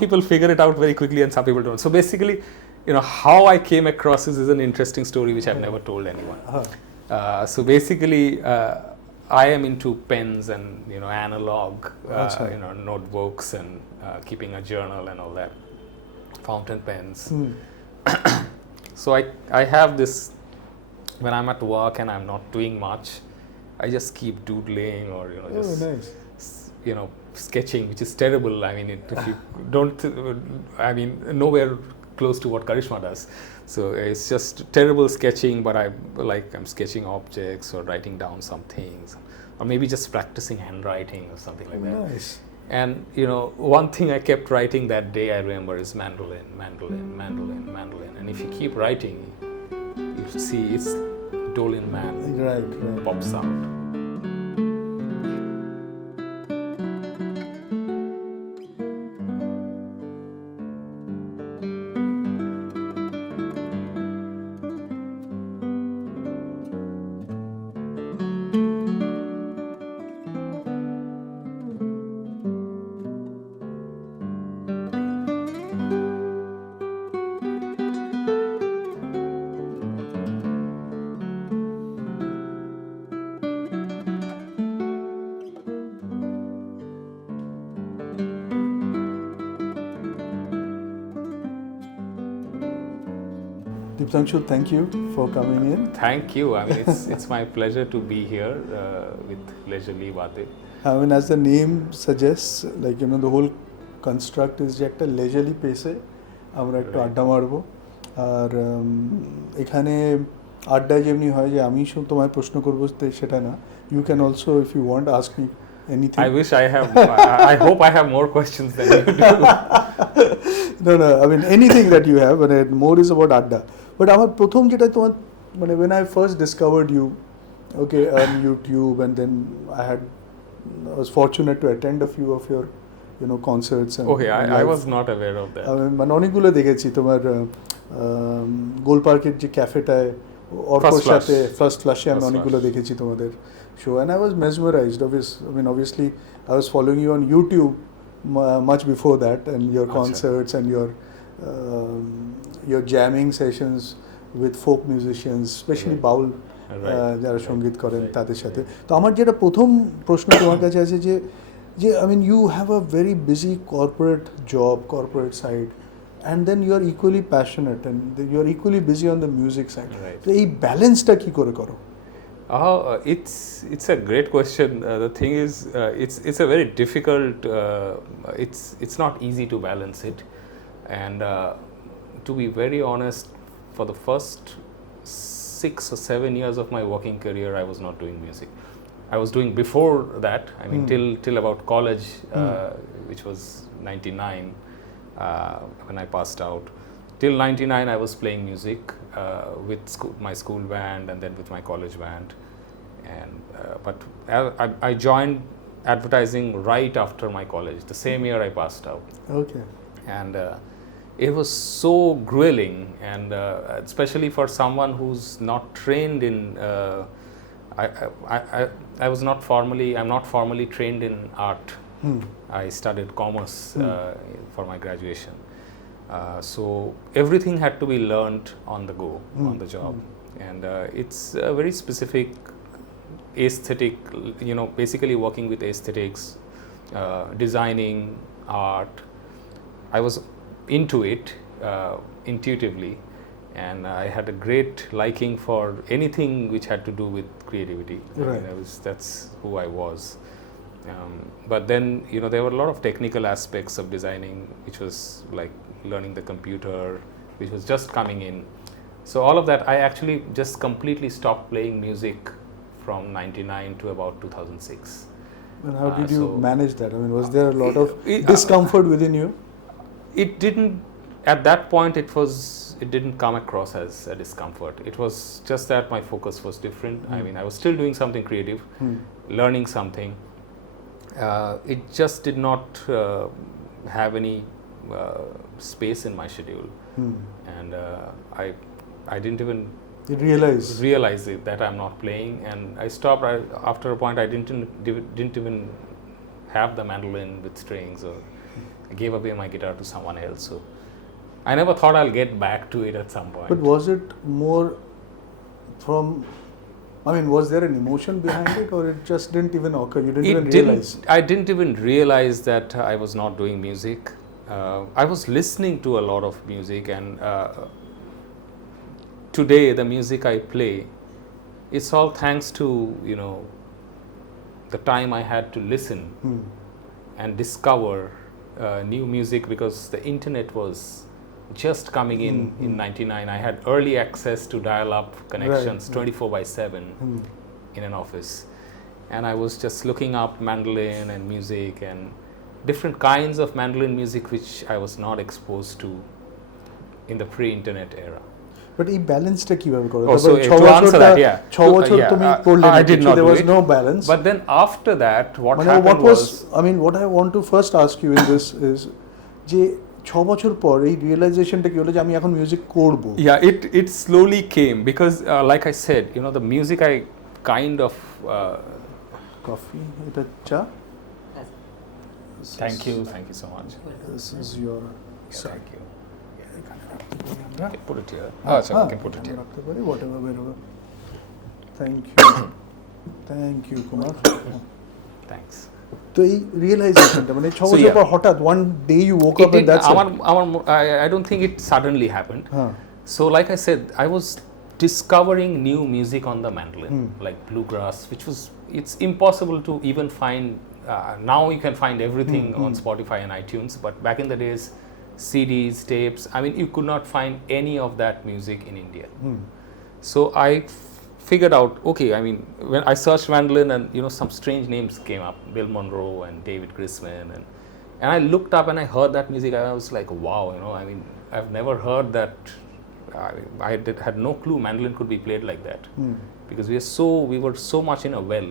People figure it out very quickly and some people don't. So basically, how I came across this is an interesting story which I've never told anyone. So basically, I am into pens and analog, notebooks and keeping a journal and all that, fountain pens. So I have this, when I'm at work and I'm not doing much, I just keep doodling or sketching, which is terrible. I mean, if you don't, nowhere close to what Karishma does. So it's just terrible sketching, but I'm sketching objects or writing down some things, or maybe just practicing handwriting or something like that. Nice. And one thing I kept writing that day, I remember, is mandolin, mandolin, mandolin, mandolin. And if you keep writing, you see it's Dolinman right. pops out. Diptanshu, thank you for coming in. Thank you. I mean, it's my pleasure to be here with Leisurely Baatein. I mean, as the name suggests, the whole construct is একটা leisurely pace আমরা একটু আড্ডা মারবো আর এখানে আড্ডায় যেমনি হয় যে আমি শুধু তোমায় প্রশ্ন করবো সেটা না. You can also, if you want, ask me anything. I wish I have. I hope I have more questions than you do. No. I mean, anything that you have, but more is about আড্ডা. But আমার প্রথম যেটা তোমার when I first discovered you, on YouTube, and then I was fortunate to attend a few of your concerts. And I was not aware of that. মানে অনেকগুলো দেখেছি তোমার গোল পার্কের যে ক্যাফেটায় অর্কর সাথে ফার্স্ট ফ্লাশে আমি অনেকগুলো দেখেছি তোমাদের show, and I was mesmerized. Obviously I was following you on YouTube much before that, and your concerts and your jamming sessions with folk musicians, especially বাউল যারা সঙ্গীত করেন তাদের সাথে. তো আমার যেটা প্রথম প্রশ্ন তোমার কাছে আছে যে you have a very busy corporate job, corporate side, and then you are equally passionate and you are equally busy on the music side. Right. তো এই ব্যালেন্সটা কি করে করো? It's a great question. The thing is, it's a very difficult. It's not easy to balance it, and to be very honest, for the first 6 or 7 years of my working career, I was not doing music. I was doing before that. I mean, till about college, which was 99, when I passed out. Till 99, I was playing music with my school band and then with my college band. And but I joined advertising right after my college, the same year I passed out. Okay. And it was so grueling, and especially for someone who's not trained in. I'm not formally trained in art. I studied commerce for my graduation. So everything had to be learned on the go, on the job. And it's a very specific aesthetic, basically working with aesthetics, designing, art. I was into it intuitively, and I had a great liking for anything which had to do with creativity. Right. I mean, that's who I was. But then, there were a lot of technical aspects of designing, which was like learning the computer, which was just coming in. So all of that, I actually just completely stopped playing music from 99 to about 2006. And how did you manage that? I mean, was there a lot of discomfort within you? It didn't, at that point, it didn't come across as a discomfort. It was just that my focus was different. I mean, I was still doing something creative, learning something. It just did not have any space in my schedule. And I didn't even realize it, that I'm not playing, and I stopped. After a point, I didn't even have the mandolin with strings, or I gave away my guitar to someone else. So I never thought I'll get back to it at some point. But was it more from, I mean, was there an emotion behind it, or it just didn't even occur? You didn't realize? I didn't even realize that I was not doing music. I was listening to a lot of music, and today the music I play, it's all thanks to, the time I had to listen and discover new music, because the internet was just coming in 99. I had early access to dial-up connections 24/7 in an office, and I was just looking up mandolin and music and different kinds of mandolin music which I was not exposed to in the pre-internet era. But এই ব্যালেন্সটা কিভাবে করো? So to answer that, 6 বছর তুমি করলে I did not there do was it. no balance. But then after that, what happened was, I mean, what I want to first ask you in this is যে 6 বছর পর এই রিয়েলাইজেশনটা কি হলো যে আমি এখন মিউজিক করব? Yeah, it slowly came because like I said, the music I kind of coffee, এটা চা? Thank you so much. This is your Thank you. Yeah, put it here. So we can put it here. Whatever, wherever. Thank you, Kumar. Thanks. তো এই রিয়েলাইজেশনটা মানে 6 বছর পর হঠাৎ one day you woke up and that's it. I don't think it suddenly happened. So like I said, I was discovering new music on the mandolin, like bluegrass, which was, it's impossible to even find. Now you can find everything on Spotify and iTunes, but back in the days, CDs, tapes, I mean, you could not find any of that music in India. So I figured out, okay, I mean, when I searched mandolin and, some strange names came up, Bill Monroe and David Grisman, and I looked up and I heard that music, and I was like, wow, I mean, I've never heard that. I had no clue mandolin could be played like that, because we were so much in a well,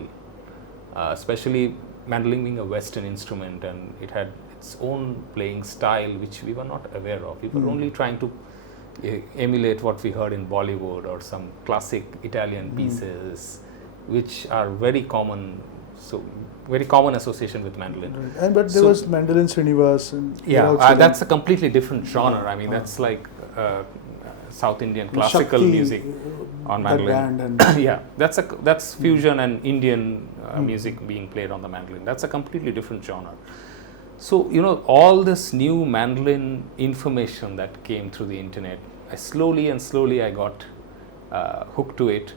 especially mandolin being a Western instrument, and it had its own playing style which we were not aware of. We were only trying to emulate what we heard in Bollywood or some classic Italian pieces, which are very common. So very common association with mandolin. Right. And but there was mandolin Srinivas. And that's a completely different genre. I mean, that's like South Indian classical Shakti, music on mandolin. That's fusion and Indian music being played on the mandolin. That's a completely different genre. So, all this new mandolin information that came through the internet, slowly I got hooked to it.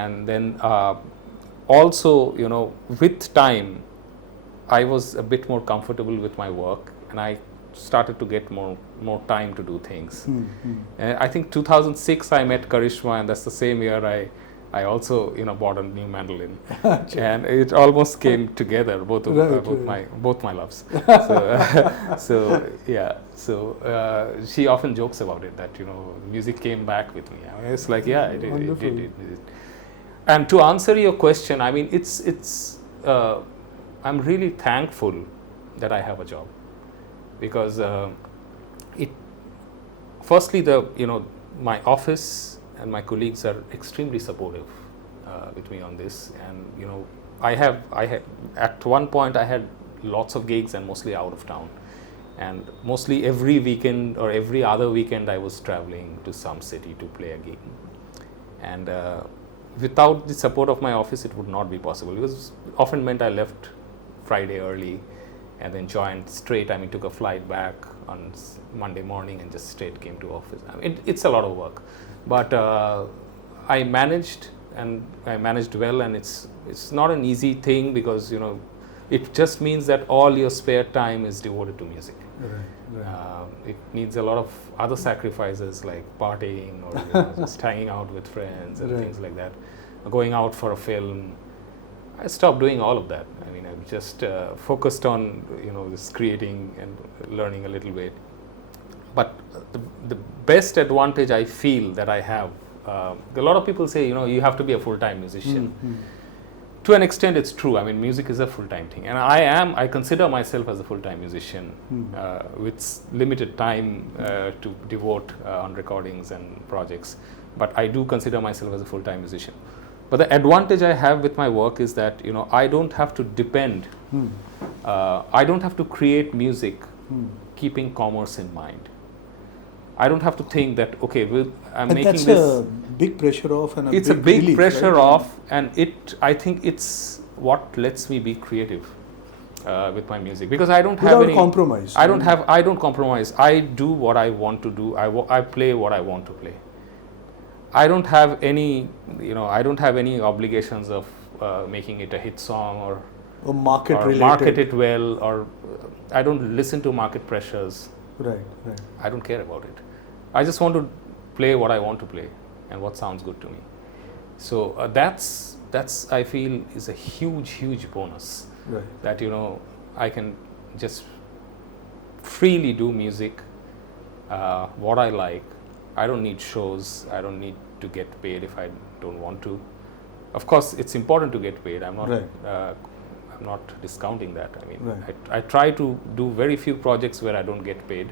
And then also, with time, I was a bit more comfortable with my work, and I started to get more time to do things. And I think 2006 I met Karishma, and that's the same year I also bought a new mandolin, and it almost came together, both my loves. So she often jokes about it, that music came back with me. I mean, it's like, it did. And to answer your question, I mean, it's I'm really thankful that I have a job, because firstly my office and my colleagues are extremely supportive with me on this, and I had at one point I had lots of gigs, and mostly out of town, and mostly every weekend or every other weekend I was traveling to some city to play a gig, and without the support of my office it would not be possible, because often meant I left Friday early and then joined straight. I mean, took a flight back on Monday morning and just straight came to office. I mean, it's a lot of work. But I managed, and I managed well, and it's not an easy thing, because it just means that all your spare time is devoted to music. Right. It needs a lot of other sacrifices, like partying or just hanging out with friends and things like that, going out for a film. I stopped doing all of that. I mean, I've just focused on just creating and learning a little bit. But the best advantage I feel that I have, a lot of people say, you have to be a full-time musician. To an extent, it's true. I mean, music is a full-time thing, and I consider myself as a full-time musician with limited time to devote on recordings and projects. But I do consider myself as a full-time musician. But the advantage I have with my work is that I don't have to depend. I don't have to create music keeping commerce in mind. I don't have to think that, okay, I'm and making that's this. A big pressure off and it's a big relief, pressure right? off, and I think it's what lets me be creative with my music, because I don't Without have any compromise. I don't compromise. I do what I want to do. I play what I want to play. I don't have any obligations of making it a hit song or market or related. market it well, or I don't listen to market pressures. Right. I don't care about it. I just want to play what I want to play and what sounds good to me. So that's I feel is a huge bonus. Right. That I can just freely do music, what I like. I don't need shows. I don't need to get paid if I don't want to. Of course, it's important to get paid. I'm not. Right. I'm not discounting that. I mean, right. I try to do very few projects where I don't get paid.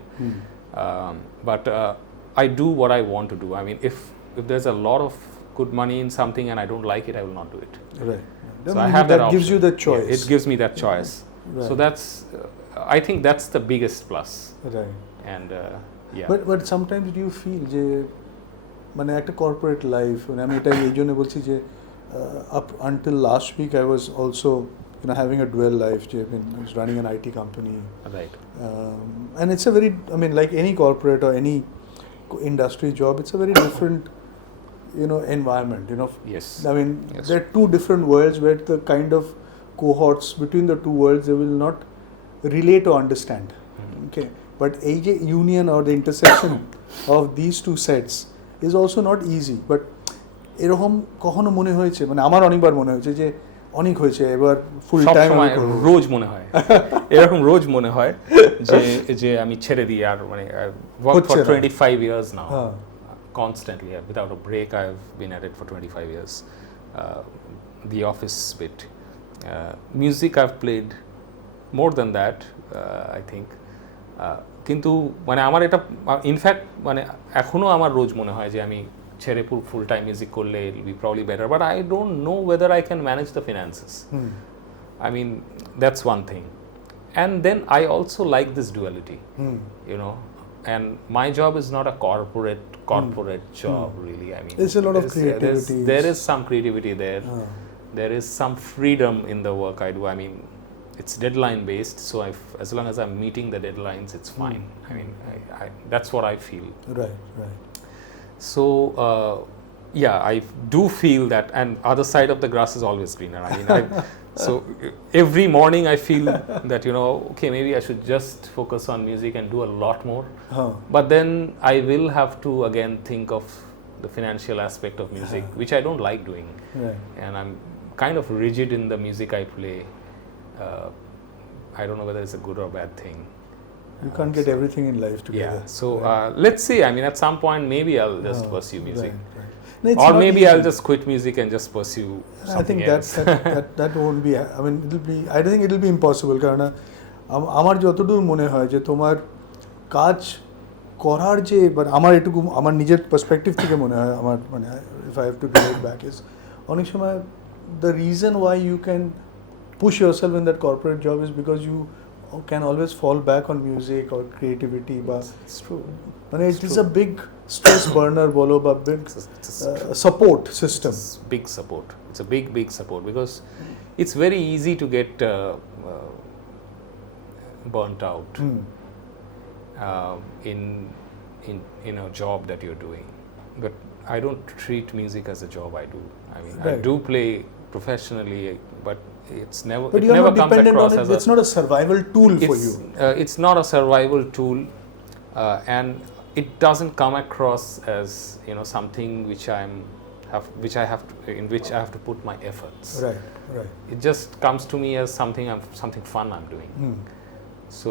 But I do what I want to do. I mean, if there's a lot of good money in something and I don't like it, I will not do it. Right. So I have that gives you the choice. Yeah, it gives me that choice. Right. So that's, I think that's the biggest plus. Right. And yeah. But sometimes do you feel যে মানে একটা corporate life, আমি এটা এই জন্য বলছি যে up until last week I was also having a dual life. I was running an IT company. Right. And it's a very, like any corporate or any industry job, it's a very different environment. Yes. Yes. There are two different worlds where the kind of cohorts between the two worlds, they will not relate or understand. Okay. But AJ union or the intersection of these two sets is also not easy. But এরকম কখনো মনে হয়েছে, আমার অনেকবার মনে হয়েছে যে অনেক হয়েছে, এবার ফুল টাইম রোজ মনে হয় এরকম রোজ মনে হয় যে আমি ছেড়ে দিই, আর worked for 25 years now. Constantly, without a break. I've been at it for 25 years. The office bit, music I've played more than that, I think. কিন্তু আমার এটা ইনফ্যাক্ট এখনো আমার রোজ মনে হয় যে আমি ছেড়ে ফুল টাইম মিউজিক করলে it will be probably better, but I don't know whether I can manage the finances. I mean, that's one thing. And then I also like this duality, and my job is not a corporate job, really. I mean, there's a lot of creativity. There is some creativity there. There is some freedom in the work I do. I mean, it's deadline based, so as long as I'm meeting the deadlines, it's fine. I mean, that's what I feel. Right. So yeah, I do feel that, and other side of the grass is always greener. I mean, so every morning I feel that okay, maybe I should just focus on music and do a lot more. But then I will have to again think of the financial aspect of music, which I don't like doing. Right. And I'm kind of rigid in the music I play. I don't know whether it's a good or bad thing. You can't get everything in life together. Yeah. So let's see. I mean, at some point, maybe I'll just pursue music. Right. No, or maybe I'll just quit music and just pursue something else. I think that won't be. I mean, I don't think it'll be impossible. কারণ আমার যতদূর মনে হয় যে তোমার কাজ করার যে, but আমার এটুকু আমার নিজের পার্সপেক্টিভ থেকে মনে হয়, আমার if I have to do it back is অনেক সময় the reason why you can push yourself in that corporate job is because you can always fall back on music or creativity. But it's true. It is a big stress burner, bolo, but big support system. It's big support. It's a big support, because it's very easy to get burnt out in a job that you're doing. But I don't treat music as a job I do. I mean, right. I do play professionally, but it's never. But you're never not comes dependent across on it. as it's not a survival tool for you. It's not a survival tool, and it doesn't come across as something which I have to put my efforts. Right. It just comes to me as something fun I'm doing. So,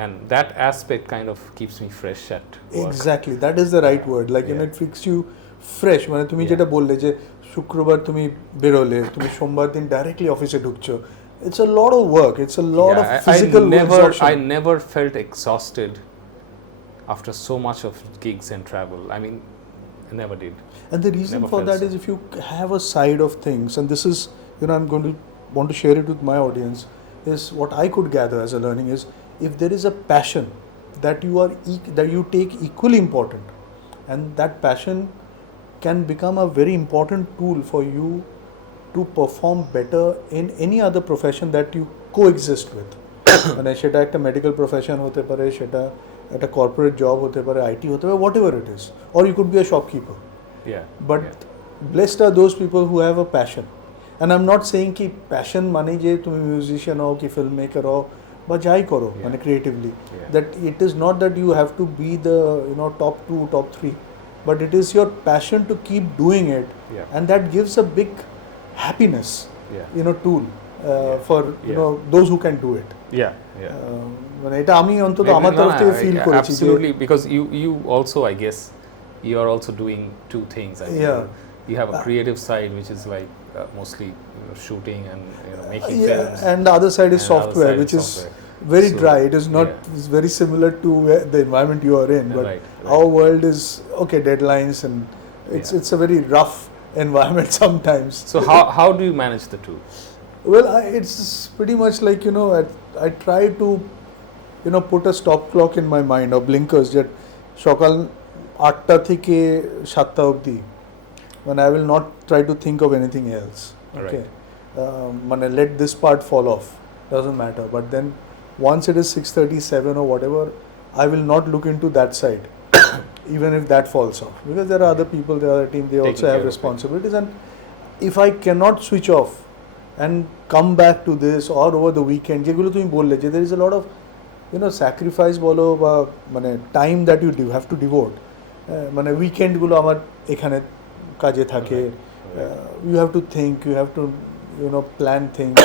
and that aspect kind of keeps me fresh at work. Exactly, that is the right word. Like it makes you fresh. তুমি যেটা বললে যে শুক্রবার তুমি বেরোলে, তুমি সোমবার দিন ডাইরেক্টলি অফিসে ঢুকছো. It's a lot of work. It's a lot of physical exhaustion. I never felt exhausted after so much of gigs and travel. I mean, I never did. And the reason for that is if you have a side of things, and this is, I'm going to want to share it with my audience, is what I could gather as a learning is, if there is a passion that that you take equally important, and that passion can become a very important tool for you to perform better in any other profession that you coexist with. মানে সেটা একটা medical profession হতে পারে, সেটা একটা corporate job হতে পারে, IT হতে পারে, whatever it is, or you could be a shopkeeper. But blessed are those people who have a passion. And I am not saying কি প্যাশন মানে যে তুমি মিউজিশিয়ান হও কি ফিল্ম মেকার হও বা যাই করো মানে creatively, that it is not that you have to be the top 2, top 3, but it is your passion to keep doing it, and that gives a big happiness, tool for those who can do it. মানে এটা আমি অন্তত আমার তরফ থেকে feel করেছি। Absolutely, because you also, I guess, you are also doing two things. I mean, you have a creative side which is like mostly shooting and making films, and the other side is software, which is very dry. It is not it's very similar to the environment you are in, but our world is deadlines, and it's a very rough environment sometimes. So how do you manage the two? Well, it's pretty much like I try to put a stop clock in my mind, or blinkers, that সকাল 8টা থেকে 7টা অবধি when I will not try to think of anything else. Okay, let this part fall off, doesn't matter, but then once it is 6:30, 7 or whatever, I will not look into that side even if that falls off, because there are other people, there are a team, they also have responsibilities, and if I cannot switch off and come back to this or over the weekend, যেগুলো তুমি বললে যে there is a lot of sacrifice বলো বা মানে time that you have to devote, মানে weekend-গুলো আমার এখানে কাজে থাকে, you have to think, you have to plan things.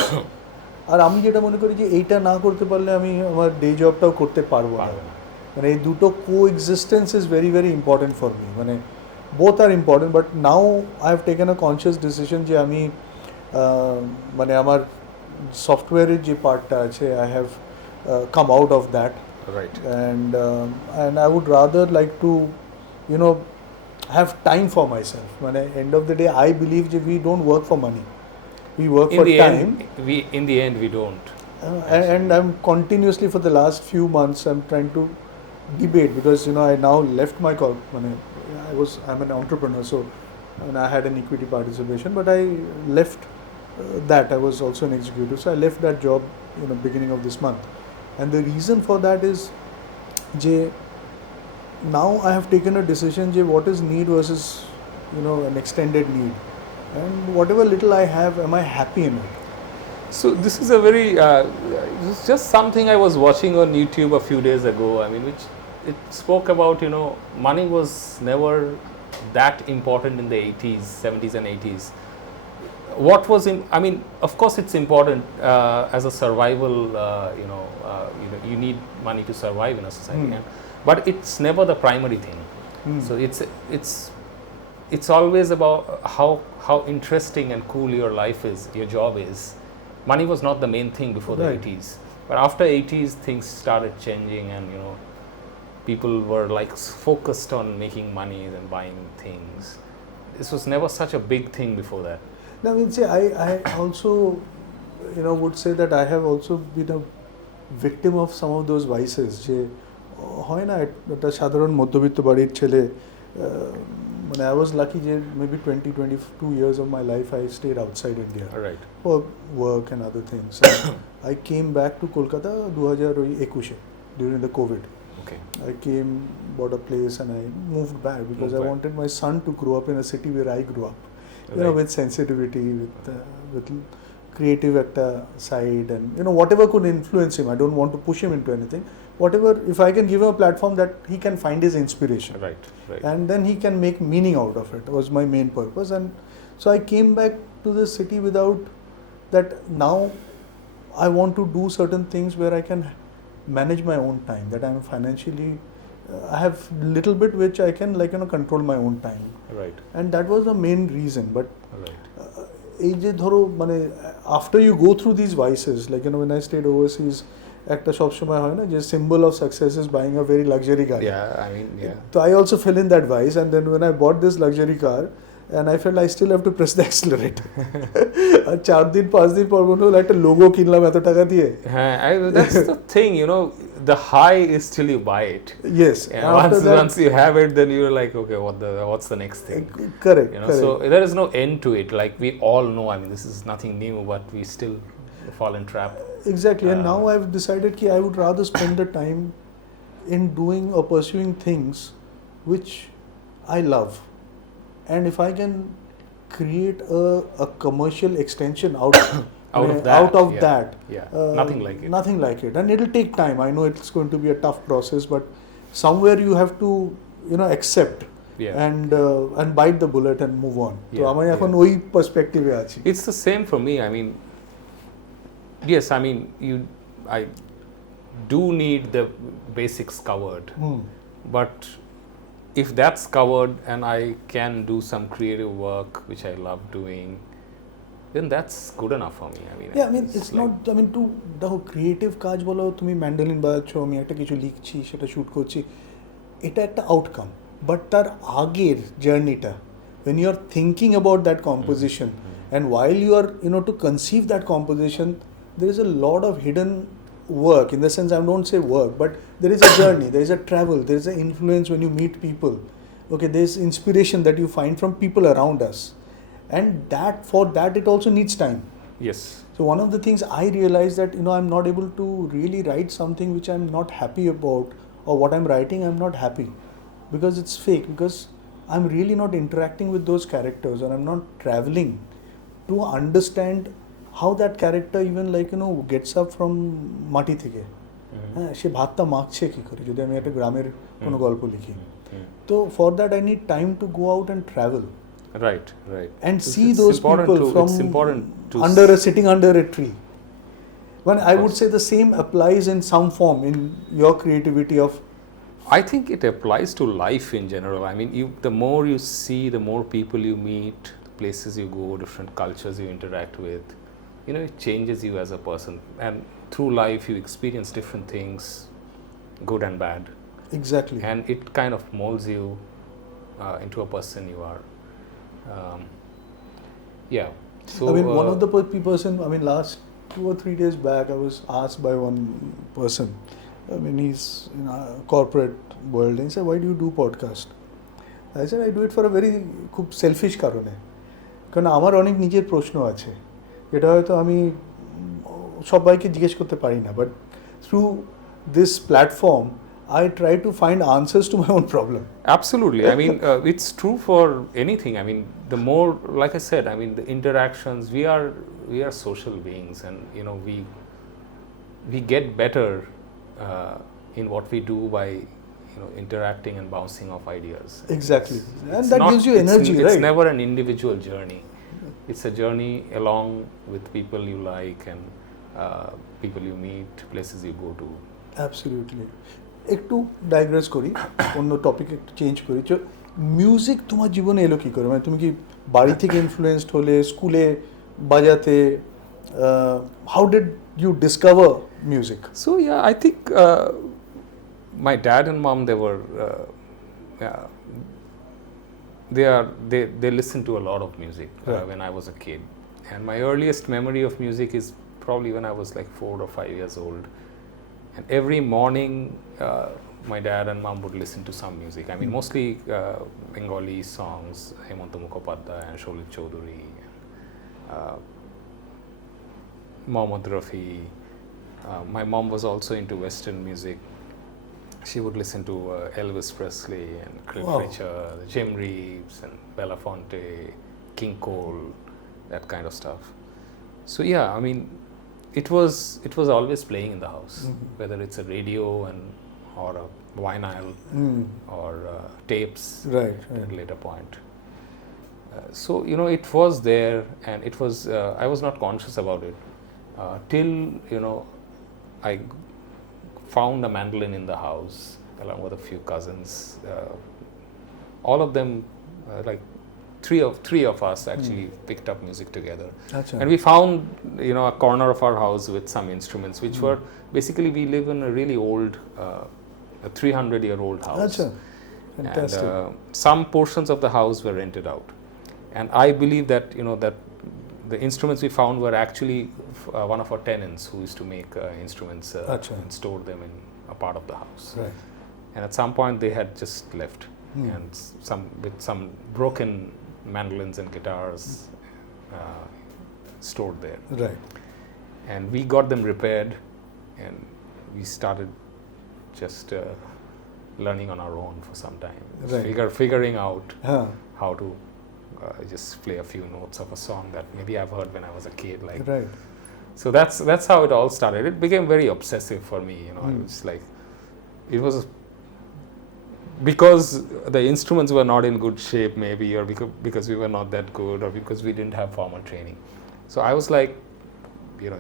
আর আমি যেটা মনে করি যে এইটা না করতে পারলে আমি আমার ডে জবটাও করতে পারবো না, মানে এই দুটো coexistence is very very important for me, মানে both are important, but now I have taken a conscious decision যে আমি মানে আমার সফটওয়্যারের যে পার্টটা আছে I have come out of that, and I would rather like to have time for myself. মানে end of the day I believe that we don't work for money, we work for time. In the end we don't, and I'm continuously for the last few months I'm trying to debate, because I now left my I'm an entrepreneur, so I had an equity participation, but I left that. I was also an executive, so I left that job beginning of this month, and the reason for that is now I have taken a decision what is need versus an extended need, and whatever little I have, am I happy in it? So this is a very this is just something I was watching on YouTube a few days ago, I mean, which it spoke about money was never that important in the 80s, 70s and 80s. What was I mean, of course it's important as a survival, you need money to survive in a society, but it's never the primary thing. So it's always about how interesting and cool your life is, your job is. Money was not the main thing before the 80s, but after 80s things started changing, and people were like focused on making money and buying things. This was never such a big thing before that. No, I mean, I also would say that I have also been a victim of some of those vices. যে হয় না একটা সাধারণ মধ্যবিত্ত বাড়ির ছেলে, মানে I was lucky যে maybe 22 years of my life I stayed outside India, for work and other things. I came back to Kolkata 2021 during the COVID. I came, bought a place, and I moved back because I wanted my son to grow up in a city where I grew up, with sensitivity, with creative side, and whatever could influence him. I don't want to push him into anything. Whatever, if I can give him a platform that he can find his inspiration, and then he can make meaning out of it, was my main purpose. And so I came back to the city without that. Now I want to do certain things where I can manage my own time, that I am financially I have little bit which I can control my own time, and that was the main reason. But এই যে ধরো মানে after you go through these vices, when I stayed overseas, একটা সব সময় হয় না যে symbol of success is buying a very luxury car. So I also fell in that vice, and then when I bought this luxury car, and I felt I still have to press the accelerator. আর 4 দিন 5 দিন পর মনে হলো একটা logo কিনলাম এত টাকা দিয়ে। হ্যাঁ, that's the thing, the high is till you buy it. Yes. And once you have it, then you're like, okay, what's the next thing? Correct. So there is no end to it. Like we all know, I mean, this is nothing new, but we still fall in trap. Exactly. And now I've decided that I would rather spend the time in doing or pursuing things which I love. And if I can create a commercial extension out of that, nothing like it. Nothing like it. And it'll take time. I know it's going to be a tough process, but somewhere you have to, accept and bite the bullet and move on. So আমি এখন ওই perspective এ আছি. It's the same for me. I mean, yes, I mean, I do need the basics covered, but if that's covered and I can do some creative work which I love doing, then that's good enough for me. I mean, it's like, not, to দেখো creative কাজ বলো, তুমি mandolin বাজাচ্ছো, আমি একটা কিছু লিখছি, সেটা shoot করছি, এটা একটা আউটকাম, বাট তার আগের জার্নিটা, when you are thinking about that composition and while you are to conceive that composition, there is a lot of hidden work. In the sense, I don't say work, but there is a journey, there is a travel, there is an influence when you meet people. Okay, there is inspiration that you find from people around us, and for that it also needs time. Yes. So one of the things I realized that I'm not able to really write something which I'm not happy about, or what I'm writing I'm not happy because it's fake, because I'm really not interacting with those characters, or I'm not traveling to understand how that character even gets up from মাটি থেকে, হ্যাঁ, সে ভাতটা মাখছে কি করে, যদি আমি একটা গ্রামের কোনো গল্প লিখি। তো for that I need time to go out and travel. Right. And see those people from sitting under a tree. When I would say the same applies in some form in your creativity of. I think it applies to life in general. I mean, the more you see, the more people you meet, places you go, different cultures you interact with, it changes you as a person. And through life, you experience different things, good and bad. Exactly. And it kind of molds you into a person you are. So I mean, one of the person, last 2 or 3 days back, I was asked by one person, he's in a corporate world, and he said, why do you do podcast? I said, I do it for a very খুব selfish কারণে, কারণ আমার অনেক নিজের প্রশ্ন আছে, এটা হয়তো আমি সবাইকে জিজ্ঞেস করতে পারি না, but through this platform I try to find answers to my own problem. Absolutely. I mean, it's true for anything. I mean, the more, like I said, I mean, the interactions, we are social beings, and we get better in what we do by interacting and bouncing off ideas. Exactly. And that gives you energy, right? It's never an individual journey. It's a journey along with people you like and people you meet, places you go to. Absolutely. একটু digress করি, অন্য topic একটু change করি। Music তোমার জীবনে এলো কী করে? তুমি কি বাড়ি থেকে ইনফ্লুয়েসড হলে, স্কুলে বাজাতে, how did you discover music? So I think my dad and mom, they listened to a lot of music when I was a kid, and my earliest memory of music is probably when I was like 4 or 5 years old. And every morning, my dad and mom would listen to some music. I mean, mostly Bengali songs, Hemanta Mukhopadhyay and Sholit Choudhury, Mohammad Rafi. My mom was also into Western music. She would listen to Elvis Presley and Cliff Richard, Jim Reeves and Belafonte, King Cole, that kind of stuff. So I mean, it was always playing in the house, whether it's a radio or a vinyl or tapes at a later point. So it was there, and it was I was not conscious about it till I found a mandolin in the house along with a few cousins. All of them like three of us actually picked up music together. Achha. And we found a corner of our house with some instruments which were basically, we live in a really old a 300-year-old house. Achha. Fantastic. And some portions of the house were rented out, and I believe that that the instruments we found were actually one of our tenants who used to make instruments and store them in a part of the house. Right. And at some point they had just left, and with some broken mandolins and guitars stored there. Right. And we got them repaired, and we started just learning on our own for some time. Right. Figuring out how to just play a few notes of a song that maybe I've heard when I was a kid. Right. So that's how it all started. It became very obsessive for me, It was like, it was because the instruments were not in good shape, maybe, or because we were not that good, or because we didn't have formal training. So I was like,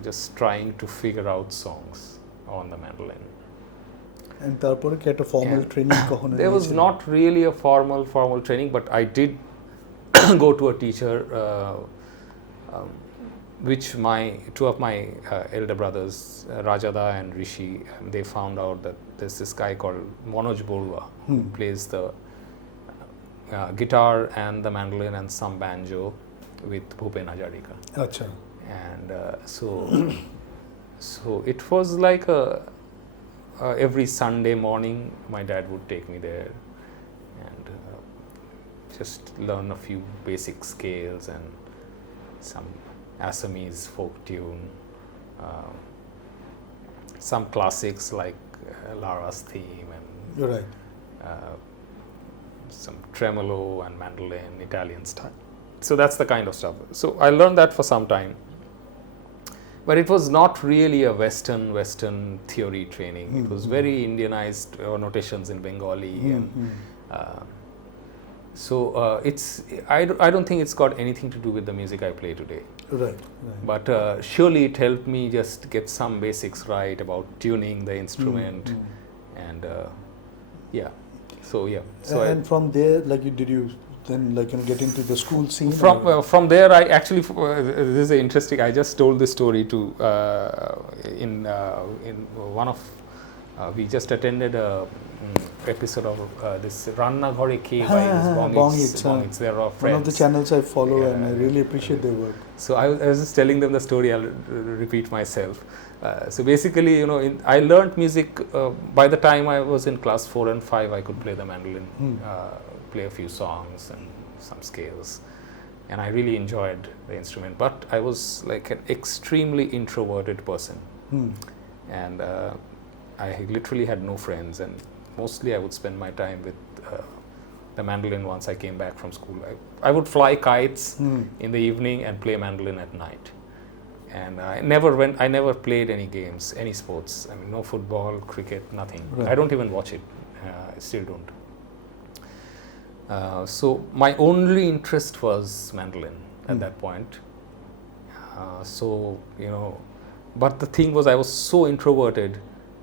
just trying to figure out songs on the mandolin. And তারপরে কি একটা formal training কখনো there was not really a formal training, but I did go to a teacher, which two of my elder brothers, Rajada and Rishi, they found out that there's this guy called Manoj Borua who plays the guitar and the mandolin and some banjo with Bhupen Hajarika. Acha. And so it was like every Sunday morning my dad would take me there and just learn a few basic scales and some Assamese folk tune, some classics like Lara's theme, and right. some tremolo and mandolin, Italian style. So that's the kind of stuff. So I learned that for some time, but it was not really a Western theory training. It was very Indianized notations in Bengali, and so I don't think it's got anything to do with the music I play today. Right. But surely it helped me just get some basics right about tuning the instrument, and So and from there, did you then get into the school scene? From there, I actually this is interesting. I just told this story to in one of we just attended a episode of this Ranna Ghore Ke by Bongs. They're our friends. One of the channels I follow, and I really appreciate their work. So I was just telling them the story. I'll repeat myself. So basically, I learned music by the time I was in class 4 and 5. I could play the mandolin, play a few songs and some scales, and I really enjoyed the instrument. But I was like an extremely introverted person, and I literally had no friends, and mostly I would spend my time with the mandolin. Once I came back from school, I would fly kites in the evening and play mandolin at night. And I never played any games, any sports. I mean, no football, cricket, nothing. Right. I don't even watch it. I still don't. So my only interest was mandolin at that point. But the thing was, I was so introverted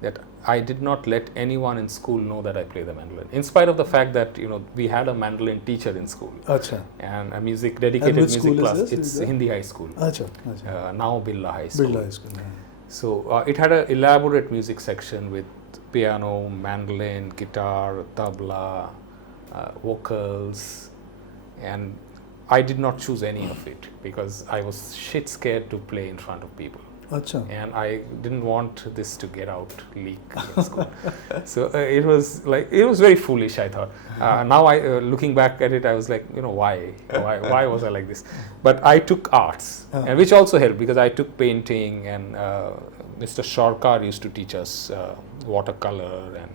that I did not let anyone in school know that I play the mandolin, in spite of the fact that we had a mandolin teacher in school. Acha. And a dedicated music class. It's Hindi high school. Acha. Now Billa High School. Billa High School. Yeah. So it had an elaborate music section with piano, mandolin, guitar, tabla, vocals, and I did not choose any of it because I was shit scared to play in front of people. Achha. And I didn't want this to get out, leak in school. So it was very foolish, I thought. Now looking back at it, I was like, why was I like this? But I took arts, and which also helped because I took painting, and Mr. Sharkar used to teach us watercolor and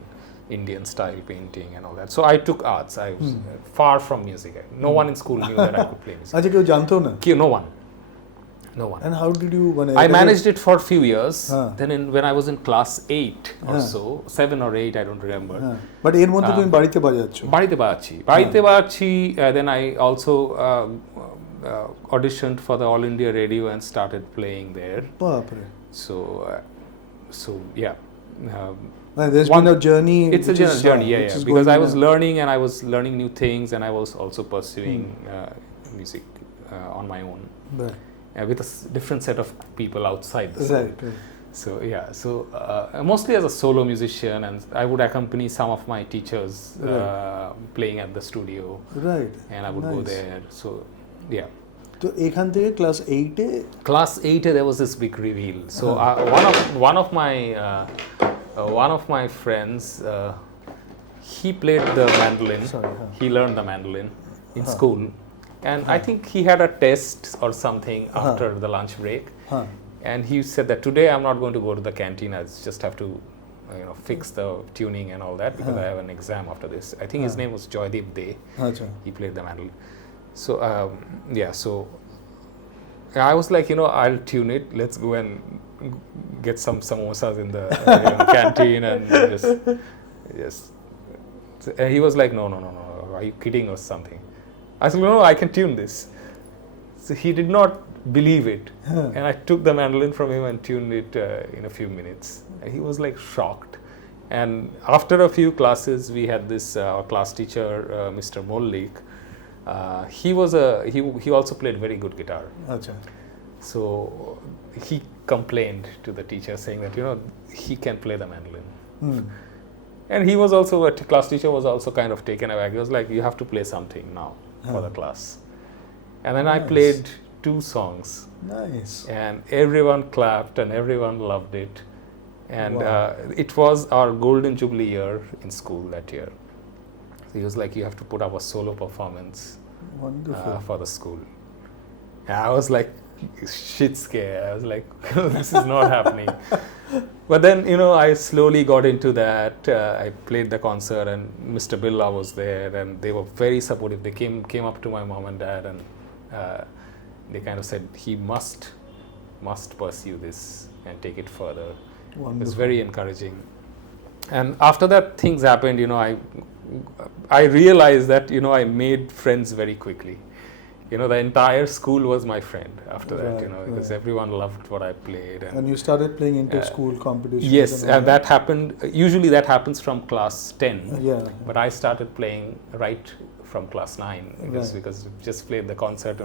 Indian style painting and all that. So I took arts. I was far from music. No one in school knew that I could play music. Achha, keu janto na? No one. And how did you? I managed it for a few years. Then when I was in class 8 or so, 7 or 8, I don't remember. But এর মধ্যে তুমি বাড়িতে বাজাচ্ছো? বাড়িতে বাজাচ্ছি. Then I also auditioned for the All India Radio and started playing there. Baapre. So yeah. There's been a journey. It's a journey, yeah. Because I was learning, and I was learning new things, and I was also pursuing music on my own. Right. With a different set of people outside the scene. Right. So mostly as a solo musician, and I would accompany some of my teachers playing at the studio. Right. And I would go there. So yeah. So এখান থেকে class 8 there was this big reveal. So one of my one of my friends, he played the mandolin. He learned the mandolin in school, and I think he had a test or something after the lunch break, and he said that today I'm not going to go to the canteen. I just have to fix the tuning and all that because I have an exam after this. I think his name was Joydeep Dey. He played the mandolin. So so I was like, I'll tune it. Let's go and get some samosas in the canteen and just. So he was like, no, are you kidding or something? I said, no, I can tune this. So he did not believe it, and I took the mandolin from him and tuned it in a few minutes. And he was like shocked. And after a few classes, we had this our class teacher, Mr. Mollik. He also played very good guitar. So he complained to the teacher saying that he can play the mandolin. And he was also class teacher was also kind of taken aback. He was like, you have to play something now for the class. And then I played 2 songs. Nice. And everyone clapped and everyone loved it. And it was our golden jubilee year in school that year. So he was like, you have to put up a solo performance for the school. And I was like, shit scared. I was like, this is not happening. But then, I slowly got into that. I played the concert, and Mr. Billa was there, and they were very supportive. They came up to my mom and dad, and they kind of said, he must pursue this and take it further. Wonderful. It was very encouraging. And after that, things happened. I realized that I made friends very quickly. The entire school was my friend after that, because everyone loved what I played. And you started playing inter-school competitions. Yes, and that happened. Usually that happens from class 10. But I started playing right from class 9 because we just played the concert.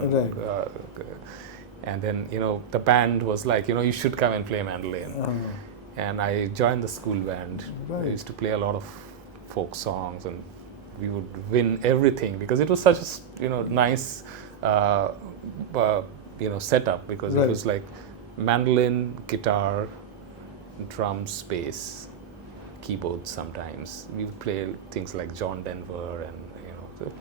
And then, the band was like, you should come and play mandolin. And I joined the school band. I used to play a lot of folk songs, and we would win everything because it was such a nice setup, because it was like mandolin, guitar, drums, bass, keyboards. Sometimes we would play things like John Denver and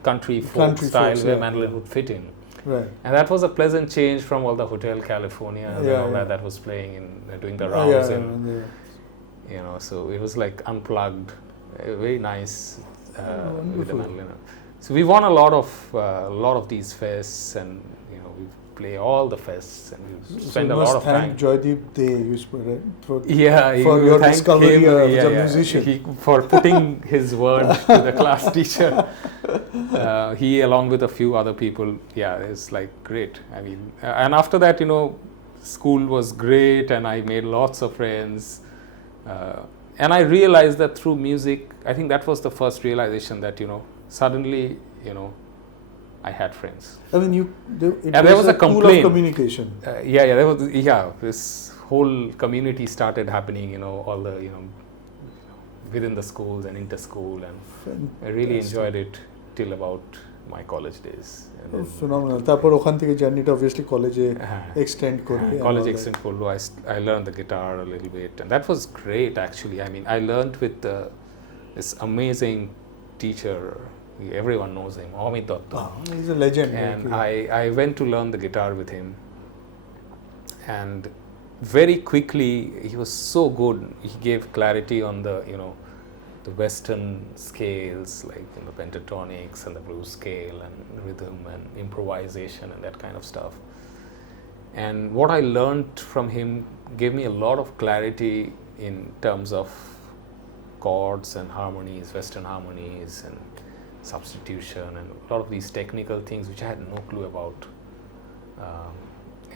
country folk style where mandolin would fit in. And that was a pleasant change from all the Hotel California and all that was playing in doing the rounds so it was like unplugged, very nice with the mandolin. So we won a lot of these fests, and we play all the fests, and we spend a lot of time. Thank Joydeep Dey, for your discovery as a musician. For putting his word to the class teacher. He, along with a few other people, it's like great. I mean, and after that, school was great, and I made lots of friends. And I realized that through music, I think that was the first realization that, suddenly, I had friends. I mean, there was a complaint. Pool of communication. There was, this whole community started happening, all the, within the schools and inter-school, and I really enjoyed it till about my college days. Phenomenal. তারপর ওখান থেকে জার্নিটা obviously কলেজে extend করে. College extend করলো. I learned the guitar a little bit, and that was great actually. I mean, I learned with this amazing teacher. Everyone knows him, Amit Datta. He's a legend. And I went to learn the guitar with him, and very quickly he was so good. He gave clarity on the the Western scales, like the pentatonics and the blues scale and rhythm and improvisation and that kind of stuff. And what I learned from him gave me a lot of clarity in terms of chords and harmonies, Western harmonies and substitution, and a lot of these technical things which I had no clue about.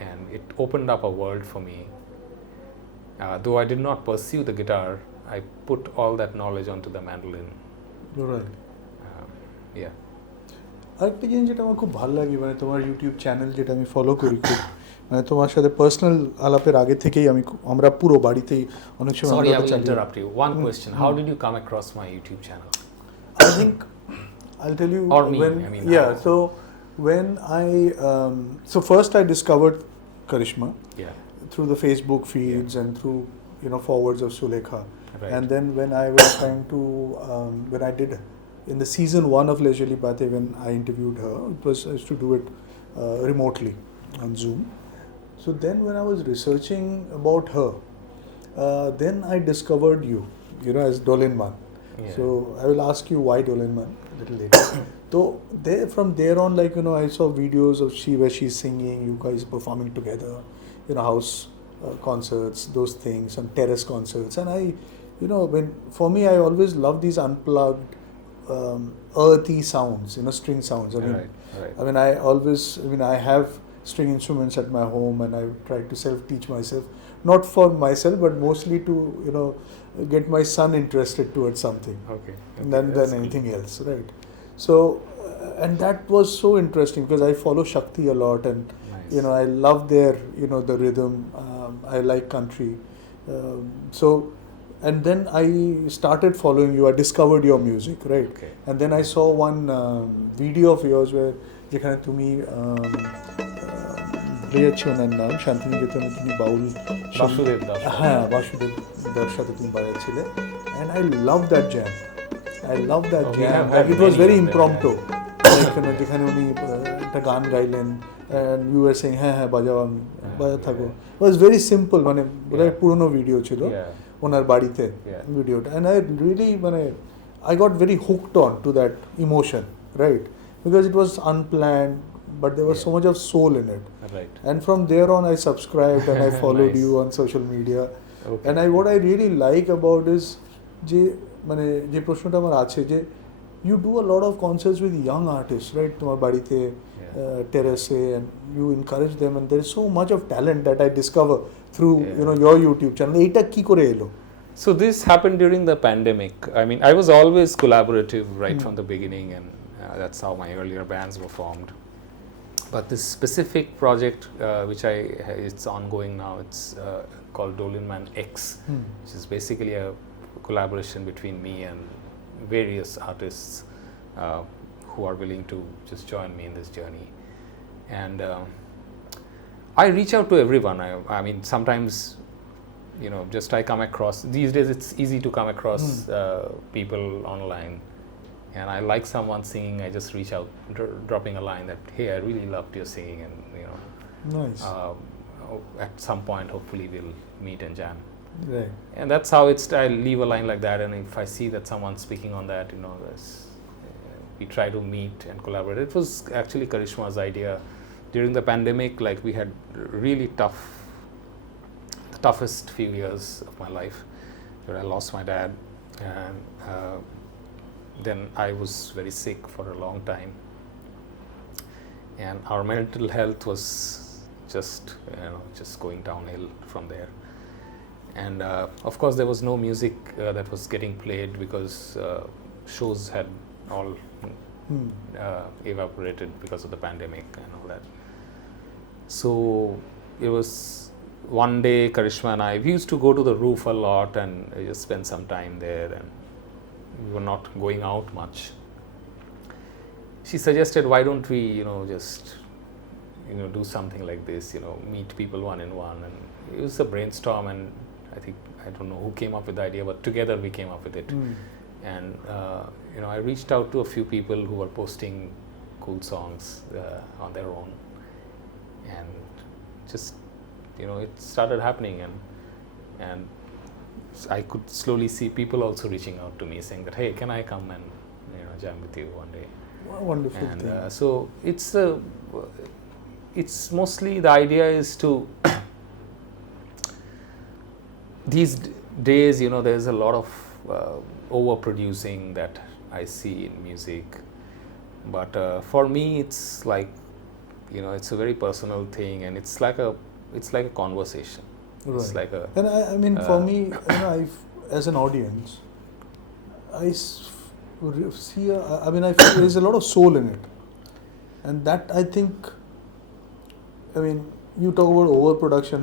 And it opened up a world for me. Though I did not pursue the guitar, I put all that knowledge onto the mandolin. Right. আরেকটা জিনিস যেটা আমার খুব ভালো লাগে, মানে তোমার YouTube channel যেটা আমি ফলো করি খুব, মানে তোমার সাথে পার্সোনাল আলাপের আগে থেকেই আমরা পুরো বাড়িতেই অনেক সময় Sorry, I will interrupt you. One question. How did you come across my YouTube channel? I think I'll tell you. Or me, so when so first I discovered Karishma through the Facebook feeds and through forwards of Sulekha. Right. And then when I was trying to, when I did in the season 1 of Leisurely Batein, when I interviewed her, I used to do it remotely on Zoom. So then when I was researching about her, then I discovered you as Dolinman. Yeah. So I will ask you why Dolinman a little later. So from there on, I saw videos of where she's singing, you guys performing together, house concerts, those things, and terrace concerts. And for me, I always love these unplugged, earthy sounds, string sounds. Right. I have string instruments at my home, and I try to self-teach myself, not for myself, but mostly to, get my son interested towards something. Okay. Than anything else, right? So, and that was so interesting because I follow Shakti a lot, and nice. I love their, the rhythm. I like country. And then I started following you. I discovered your music, right? Okay. And then I saw one video of yours where যেখানে তুমি প্রিয়ছি ওনার নাম শান্তিনিকেতনে তুমি বাউল বাসুদেব দাস হ্যাঁ বাসুদেব দার সাথে তুমি বাজাচ্ছিলে, and I love that jam. It was very impromptu. যেখানে উনি একটা গান গাইলেন and you were saying হ্যাঁ বাজাও আমি বাজা থাকো. It was very simple, মানে বোধহয় পুরনো ভিডিও ছিল ওনার বাড়িতে ভিডিওটা, and I really I got very hooked on to that emotion, right? Because it was unplanned, but there was so much of soul in it. Right. And from there on, I subscribed and I followed Nice. you on social media. Okay. And what I really like about is যে প্রশ্নটা আমার আছে যে you do a lot of concerts with young artists, right? তোমার বাড়িতে terrace, and you encourage them, and there is so much of talent that I discover through your YouTube channel. এইটা কি করে এলো? So this happened during the pandemic. I mean, I was always collaborative right from the beginning, and that's how my earlier bands were formed. But this specific project, which it's ongoing now, it's called Dolinman X, which is basically a collaboration between me and various artists who are willing to just join me in this journey. And I reach out to everyone. I mean, sometimes, just I come across, these days it's easy to come across people online. And I like someone singing, I just reach out, dropping a line that, hey, I really loved your singing, and Nice. At some point, hopefully, we'll meet and jam. Right. And that's how I leave a line like that, and if I see that someone's speaking on that, we try to meet and collaborate. It was actually Karishma's idea. During the pandemic, we had really the toughest few years of my life, where I lost my dad, and then I was very sick for a long time, and our mental health was just going downhill from there. And of course there was no music that was getting played because shows had all evaporated because of the pandemic and all that. So it was one day Karishma and we used to go to the roof a lot and just spend some time there, and we were not going out much. She suggested, why don't we just do something like this, meet people one-on-one. And it was a brainstorm, and I don't know who came up with the idea, but together we came up with it. And I reached out to a few people who were posting cool songs on their own, and just it started happening, and I could slowly see people also reaching out to me saying that, hey, can I come and jam with you one day? What a wonderful And thing. so it's mostly, the idea is to these days, there's a lot of overproducing that I see in music, but for me it's it's a very personal thing, and it's like a conversation. Right. It's like a, and I mean, for me, as an audience, I see. I feel there's a lot of soul in it, and that I think. I mean, you talk about overproduction,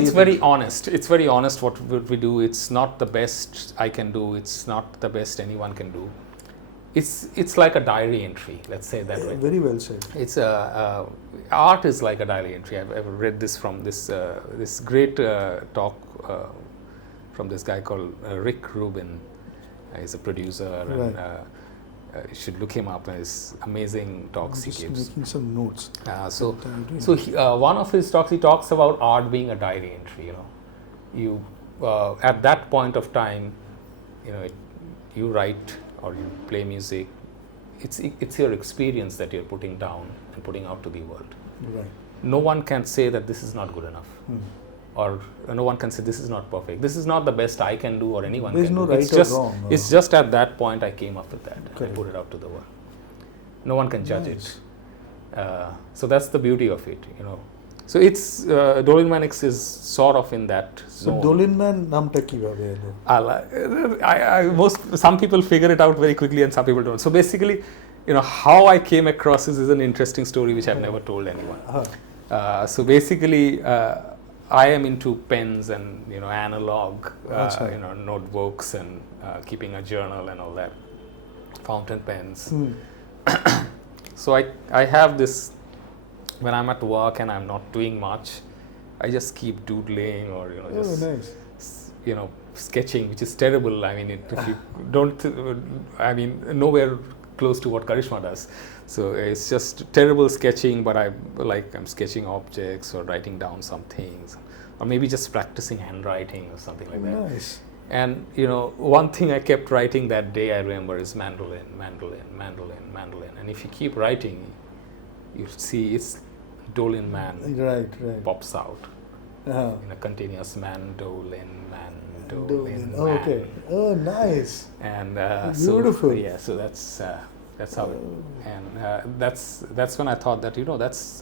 it's very honest. It's very honest what we do. It's not the best I can do. It's not the best anyone can do. It's like a diary entry. Let's say it that way. Very well said. It's art is like a diary entry. I've read this from this great talk from this guy called Rick Rubin. He's a producer, and you should look him up. His amazing talks he gives. Just making some notes. One of his talks, he talks about art being a diary entry. You at that point of time, you write or you play music. It's your experience that you're putting down and putting out to the world. Right. No one can say that this is not good enough, or no one can say this is not perfect. This is not the best I can do, or anyone There's can no do. right It's or just wrong, no. it's just at that point I came up with that and I Correct. put it out to the world. No one can judge Nice. it. So that's the beauty of it, So it's Dolinman X is sort of in that So zone. Dolinman namta kibabe elo? Some people figure it out very quickly and some people don't. So basically, how I came across this is an interesting story which I've never told anyone. So basically, I am into pens and analog, notebooks and keeping a journal and all that, fountain pens. So I have this. When I'm at work and I'm not doing much, I just keep doodling or Nice. Sketching, which is terrible. I mean, if you don't, nowhere close to what Karishma does. So it's just terrible sketching, but I'm sketching objects or writing down some things, or maybe just practicing handwriting or something like that. Nice. And one thing I kept writing that day, I remember, is mandolin, mandolin, mandolin, mandolin. And if you keep writing, you see it's Dolanman Right. pops out in a continuous mandolin. Oh, okay. Oh, nice. And Beautiful. so that's how it. And that's when I thought that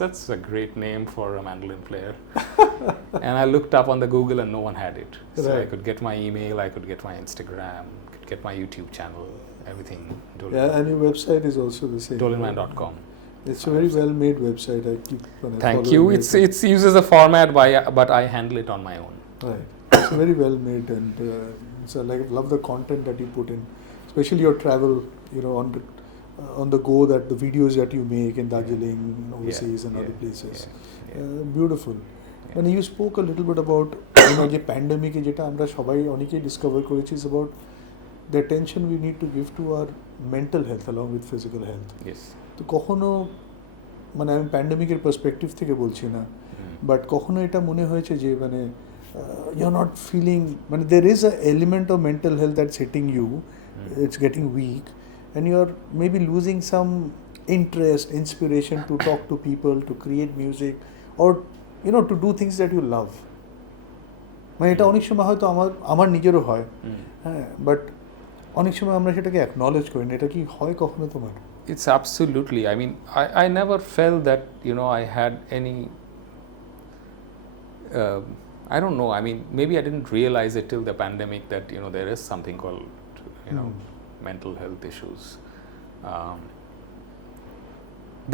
that's a great name for a mandolin player. And I looked up on the Google and no one had it. So Right. I could get my email, I could get my Instagram, could get my YouTube channel, everything. Yeah, and your website is also the same. Dolinman.com. It's a very well made website. I keep Thank you. It uses a format, but I handle it on my own. Right. It's very well made, and so love the content that you put in, especially your travel. On the go, that the videos that you make in Darjeeling, overseas, and other places. Beautiful. And you spoke a little bit about the pandemic, যেটা আমরা সবাই অনেকেই discover করেছি, is about the attention we need to give to our mental health along with physical health. Yes. তো কখনো আমি প্যান্ডেমিকের perspective থেকে বলছি না, বাট কখনো এটা মনে হয়েছে যে you're not feeling, there is an element of mental health that's hitting you, it's getting weak, and you're maybe losing some interest, inspiration to talk to people, to create music, or to do things that you love. এটা অনেক সময় হয়তো আমার নিজেরও হয়, হ্যাঁ, but অনেক সময় আমরা সেটাকে অ্যাকনলেজ করি না। এটা কি হয় কখনো তোমার? It's absolutely. I mean, I never felt that I had any. I don't know. I mean, maybe I didn't realize it till the pandemic that there is something called mental health issues.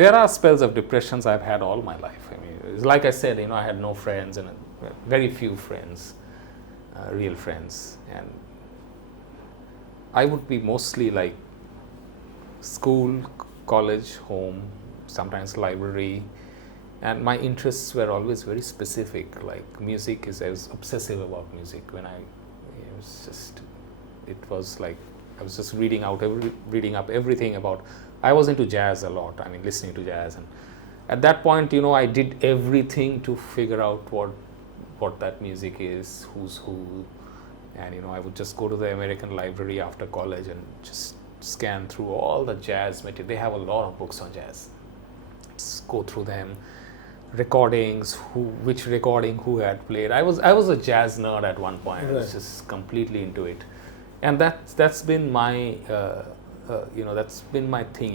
There are spells of depressions I've had all my life. I mean, like I said, I had no friends and very few friends, real friends, and I would be mostly like school, college, home, sometimes library, and my interests were always very specific. Like music I was obsessive about music. When it was like I was just reading up everything about. I was into jazz a lot. I mean, listening to jazz, and at that point, I did everything to figure out what that music is, who's who, and I would just go to the American library after college and just scan through all the jazz material. They have a lot of books on jazz. Just go through them, recordings, which recording who had played. I was a jazz nerd at one point. Right. I was just completely into it, and that's been my that's been my thing.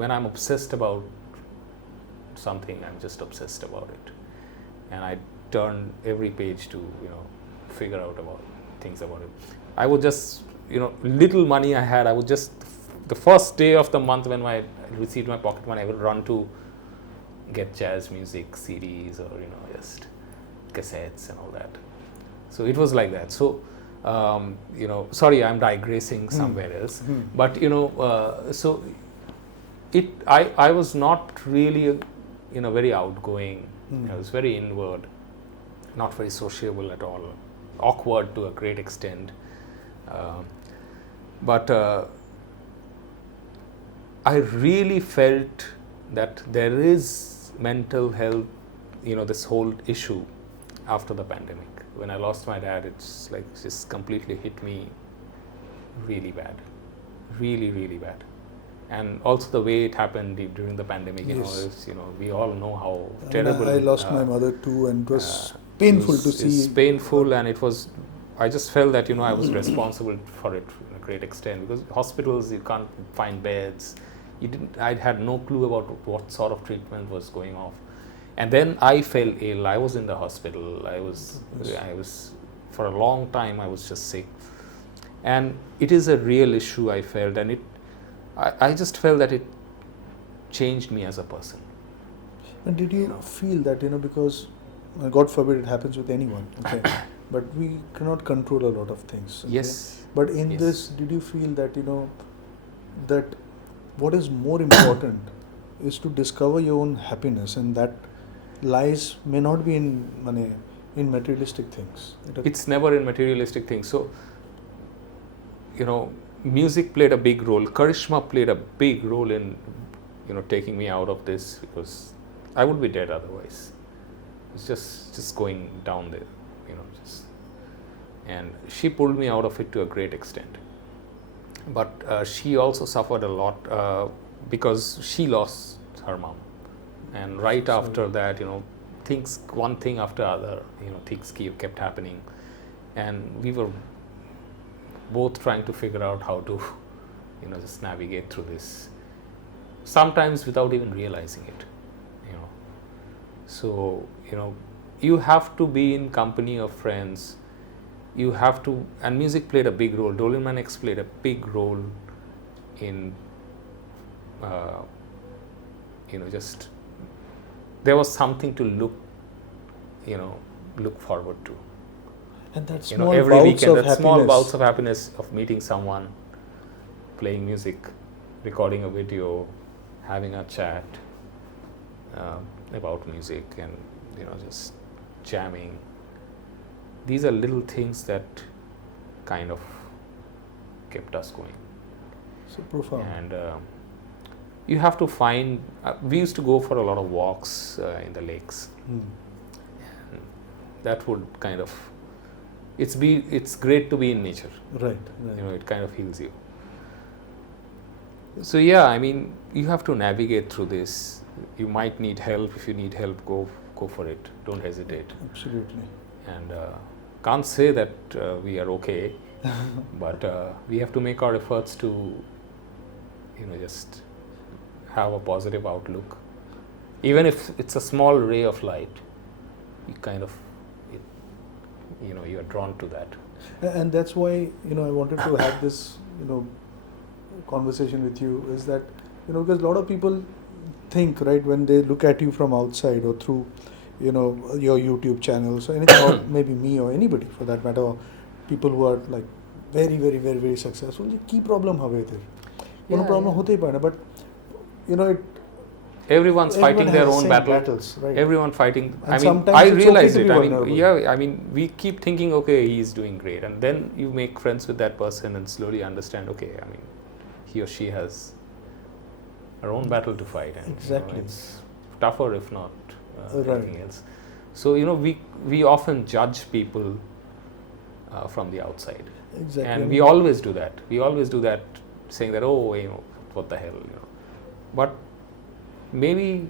When I'm obsessed about something, I'm just obsessed about it, and I turn every page to figure out about things about it. I would just little money I had, I would just the first day of the month when I received my pocket money, I would run to get jazz music CDs or just cassettes and all that. So it was like that. So sorry, I'm digressing somewhere else, but so I was not really very outgoing. I was very inward, not very sociable at all. awkward to a great extent. But I really felt that there is mental health, this whole issue after the pandemic. When I lost my dad, it's like just completely hit me really bad, really, really bad. And also the way it happened during the pandemic, we all know how terrible. I lost my mother too, and it was painful to see. It's painful, and I just felt that, I was responsible for it in a great extent, because hospitals, you can't find beds. I had no clue about what sort of treatment was going on. And then I fell ill. I was in the hospital. I was for a long time, I was just sick. And it is a real issue, I felt, and I just felt that it changed me as a person. And did you feel that, because God forbid it happens with anyone, okay, but we cannot control a lot of things. Okay? Yes. But in this, did you feel that, that what is more important is to discover your own happiness, and that lies may not be in materialistic things. It's never in materialistic things. So, music played a big role. Charisma played a big role in, taking me out of this, because I would be dead otherwise. It's just going down there, and she pulled me out of it to a great extent. But she also suffered a lot because she lost her mom, and right after that, things, one thing after other, things kept happening, and we were both trying to figure out how to, just navigate through this, sometimes without even realizing it, So, you have to be in company of friends. You have to, and music played a big role. Dolinman X played a big role in, just, there was something to look forward to. And that small every bouts weekend, of that happiness. small bouts of happiness of meeting someone, playing music, recording a video, having a chat about music, and just jamming. These are little things that kind of kept us going. So profound. And you have to find. We used to go for a lot of walks in the lakes. And that would kind of. It's great to be in nature. Right. It kind of heals you. So you have to navigate through this. You might need help. If you need help, go for it. Don't hesitate. Absolutely. And can't say that we are okay, but we have to make our efforts to, just have a positive outlook. Even if it's a small ray of light, you kind of, you are drawn to that. And that's why, I wanted to have this, conversation with you, is that, because a lot of people think, right, when they look at you from outside or through, your YouTube channels or anything, or maybe me or anybody for that matter, or people who are like very, very, very, very successful, the key problem hobe there. No problem hotei pare na, but everyone's fighting their own battles, right? Everyone fighting. And I realize okay it. We keep thinking, okay, he's doing great, and then you make friends with that person and slowly understand, okay, he or she has her own battle to fight, and exactly. It's tougher if not anything else. So we often judge people from the outside, exactly. And we always do that. Saying that, what the hell, But maybe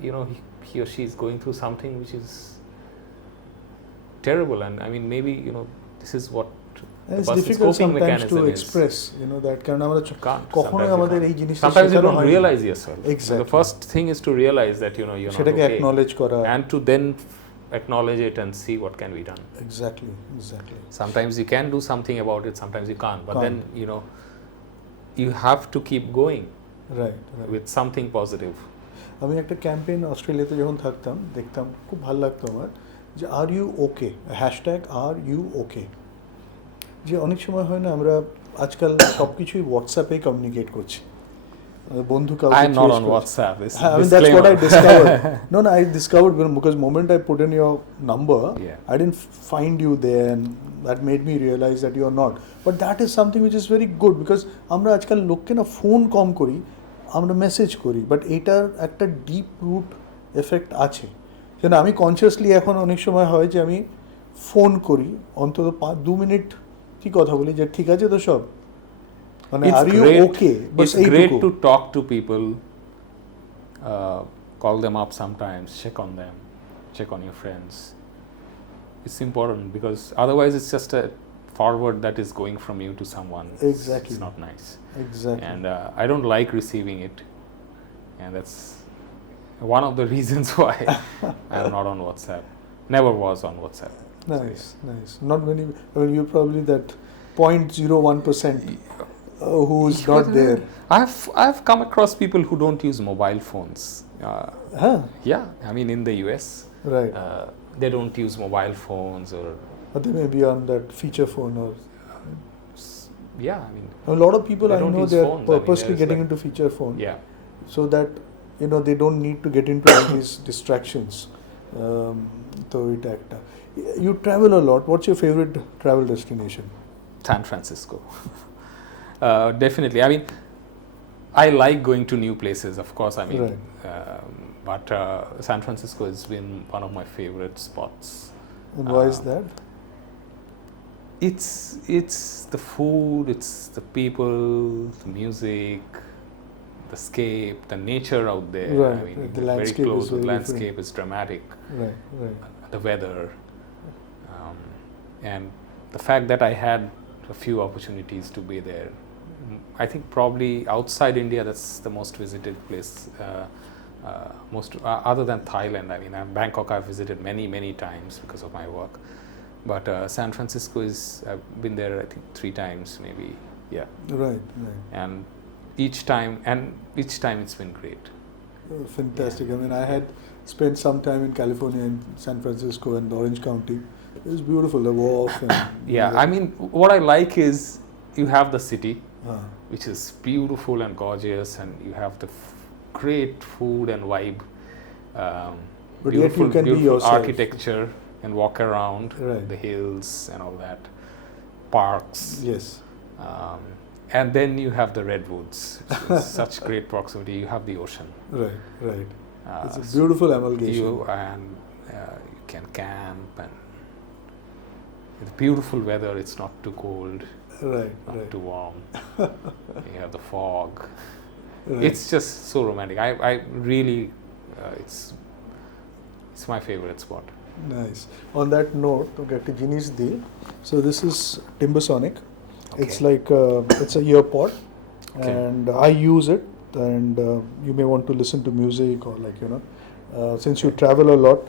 he or she is going through something which is terrible, and maybe this is what the it's difficult sometimes to express that kind of sometimes you don't realize yourself. Exactly. The first thing is to realize that you're not okay, acknowledge and to then acknowledge it and see what can be done. Exactly. Sometimes you can do something about it, sometimes you can't, but then you have to keep going right. with something positive. আমি একটা campaign অস্ট্রেলিয়াতে যখন থাকতাম দেখতাম খুব ভালো লাগতো আমার যে are you okay hashtag are you okay যে অনেক সময় হয় না আমরা আজকাল সব কিছুই হোয়াটসঅ্যাপেই কমিউনিকেট করছি বন্ধু কাউকে I'm not choose on করেছো? WhatsApp. I mean, that's what I discovered. No, I discovered because moment I put in your number, Yeah. I didn't find you there, and that made me realize that you are not. But that is something which is very good because আমরা আজকাল লোককে না phone কম করি, আমরা message করি, but এটার একটা deep root effect আছে। যেন আমি কনসিয়াসলি এখন অনেক সময় হয় যে আমি ফোন করি অন্তত 2 মিনিট কি কথা বলি যে ঠিক আছে তো সব, মানে are you okay, It's great to talk to people, call them up sometimes, check on them, check on your friends. It's important because otherwise it's just a forward that is going from you to someone. Exactly. It's not nice. Exactly. And I don't like receiving it, and that's one of the reasons why I'm not on WhatsApp. Never was on WhatsApp. Nice, nice. Not many. I mean, you're probably that 0.01% who's not there. I've come across people who don't use mobile phones. Yeah, I mean in the US, Right. They don't use mobile phones or But they may be on that feature phone or. yeah, I mean A lot of people They I don't know use they're phones. I mean, purposely there's getting like- into feature phone, yeah. so that they don't need to get into all these distractions. So it একটা. You travel a lot. What's your favorite travel destination? San Francisco. Definitely. I mean, I like going to new places, of course. I mean, Right. but San Francisco has been one of my favorite spots. And why is that? It's the food, it's the people, the music, the scape, the nature out there. Right, I mean, right. The very landscape close. is The very landscape is dramatic. Right, right. The weather, and the fact that I had a few opportunities to be there. I think probably outside India, that's the most visited place. Other than Thailand, I mean, Bangkok I've visited many times because of my work. But San Francisco I've been there I think 3 times maybe, yeah. Right, right. And each time it's been great. Fantastic. I mean, I had spent some time in California, in San Francisco and Orange County. It was beautiful, the wharf. And, Yeah, I mean, what I like is you have the city, Ah, which is beautiful and gorgeous, and you have the great food and vibe. But yet you can be beautiful yourself. architecture and walk around Right. the hills and all that, parks. yes. And then you have the redwoods, which is such great proximity. You have the ocean. Right, right. It's a So beautiful amalgamation. you can camp, and it's beautiful weather. It's not too cold, Right, not right. too warm. You have the fog. Right. It's just so romantic. I really, it's my favorite spot. Nice. On that note, okay, একটা জিনিস দিই. So this is Timbasonic. It's Okay. like it's a earpod, Okay. and I use it. And you may want to listen to music or since you travel a lot,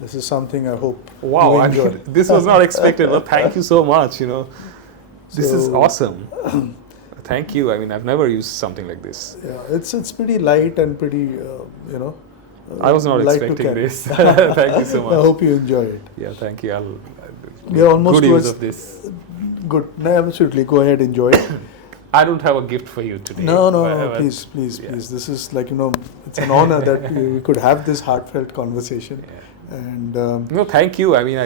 this is something I hope Wow, you I enjoy. mean, this was not expected. Well, thank you so much. This is So- awesome. Thank you. I mean, I've never used something like this. Yeah, it's pretty light and pretty I was not light to expecting carry. this. Thank you so I much. hope you enjoy it. Yeah, thank you. I'll We are almost good use towards- of this. Good. No, absolutely. Go ahead, enjoy it. I don't have a gift for you today. No, but- please, yeah. please. This is it's an honor that we could have this heartfelt conversation. Yeah. And No, thank you. I mean,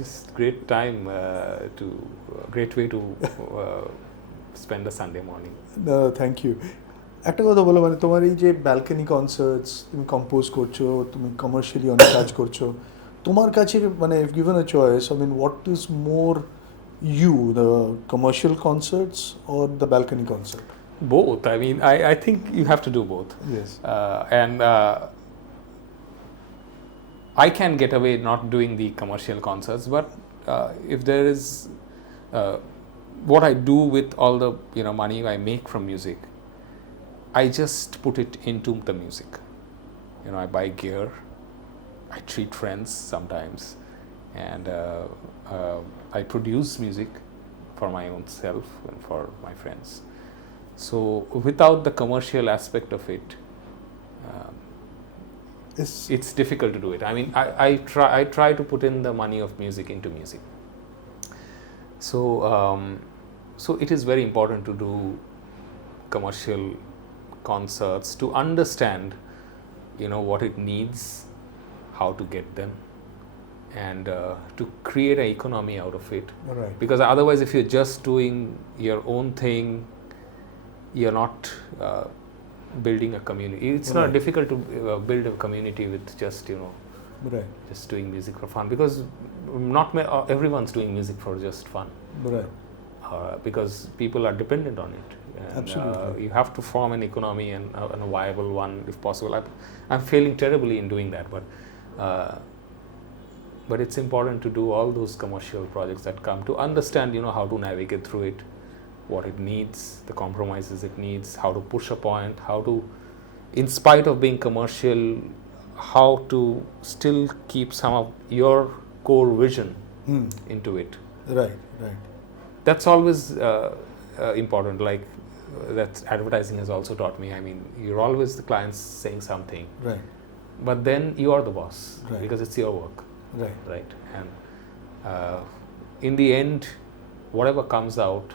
just great time great way to spend a Sunday morning. Thank you. একটা কথা বলো, মানে তোমার এই যে balcony concerts তুমি compose করছো, তুমি কমার্শিয়ালি অনেক কাজ করছো, তোমার কাছে মানে if given a choice, I mean what is more you, the commercial concerts or the balcony concert? Both. I mean, I think you have to do both. Yes. And I can get away not doing the commercial concerts, but if there is what I do with all the money I make from music, I just put it into the music. I buy gear, I treat friends sometimes, and I produce music for my own self and for my friends. So without the commercial aspect of it, it's difficult to do it. I mean, I try to put in the money of music into music. So it is very important to do commercial concerts, to understand, what it needs, how to get them, and to create an economy out of it. Right. Because otherwise, if you're just doing your own thing, you're not building a community. It's not difficult to build a community with just, just doing music for fun, because not everyone's doing music for just fun. Right. Because people are dependent on it. And, Absolutely. you have to form an economy and a viable one if possible. I'm failing terribly in doing that, but it's important to do all those commercial projects that come, to understand, how to navigate through it, what it needs, the compromises it needs, how to push a point, how to, in spite of being commercial, how to still keep some of your core vision into it. Right. That's always important. Like that advertising has also taught me. I mean, you're always the client's saying something, Right. but then you are the boss, Right. because it's your work, Right. And in the end, whatever comes out,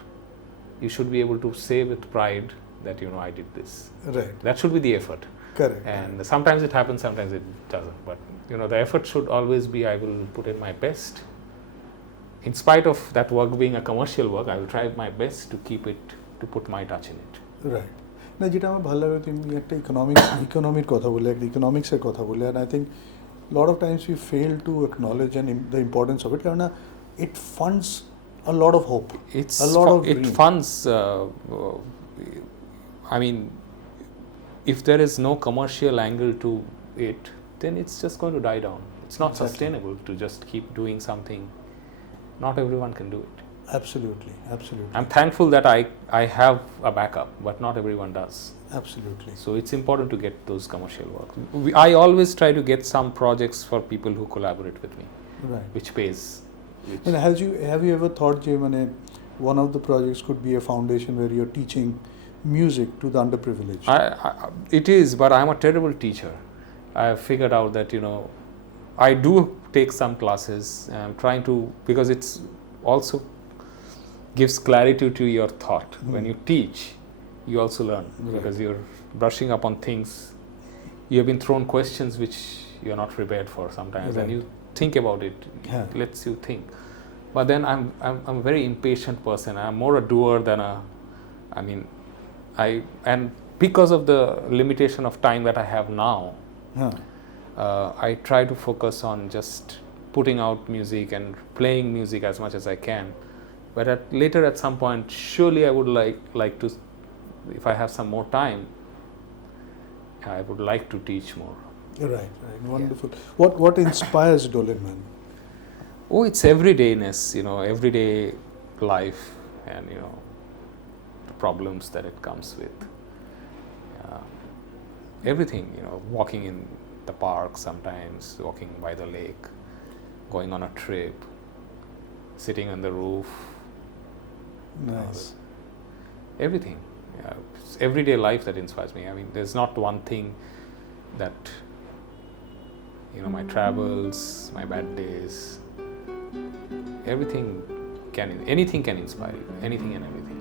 you should be able to say with pride that I did this. Right. That should be the effort. Correct. And sometimes it happens, sometimes it doesn't. But the effort should always be, I will put in my best. In spite of that work being a commercial work, I will try my best to keep it, to put my touch in it. Right. না যেটা আমার ভালো লাগে তুমি একটা ইকোনমির কথা বলে, একটা ইকোনমিক্সের কথা বলে, and I think lot of times we fail to acknowledge the importance of it, কারণ it funds a lot of hope, a lot of it dream. funds. I mean, if there is no commercial angle to it, then it's just going to die down. It's not Exactly. sustainable to just keep doing something. Not everyone can do it. Absolutely. I'm thankful that I have a backup, but not everyone does. Absolutely. So it's important to get those commercial work. I always try to get some projects for people who collaborate with me, Right. which pays. And have you ever thought যে one of the projects could be a foundation where you're teaching music to the underprivileged? It is, but I'm a terrible teacher. I have figured out that I do take some classes. I'm trying to, because it's also gives clarity to your thought. When you teach, you also learn, because you're brushing up on things. You have been thrown questions which you're not prepared for sometimes, and you think about it. It lets you think. But then I'm a very impatient person. I'm more a doer than and because of the limitation of time that I have now, I try to focus on just putting out music and playing music as much as I can. But later at some point, surely I would like to, if I have some more time, I would like to teach more. Right. Wonderful. What inspires Dolanman? Oh, it's everydayness, everyday life, and the problems that it comes with. Everything, walking in the park sometimes, walking by the lake, going on a trip, sitting on the roof. Nice. Everything. It's everyday life that inspires me. I mean, there's not one thing that, my travels, my bad days, anything can inspire you, anything and everything.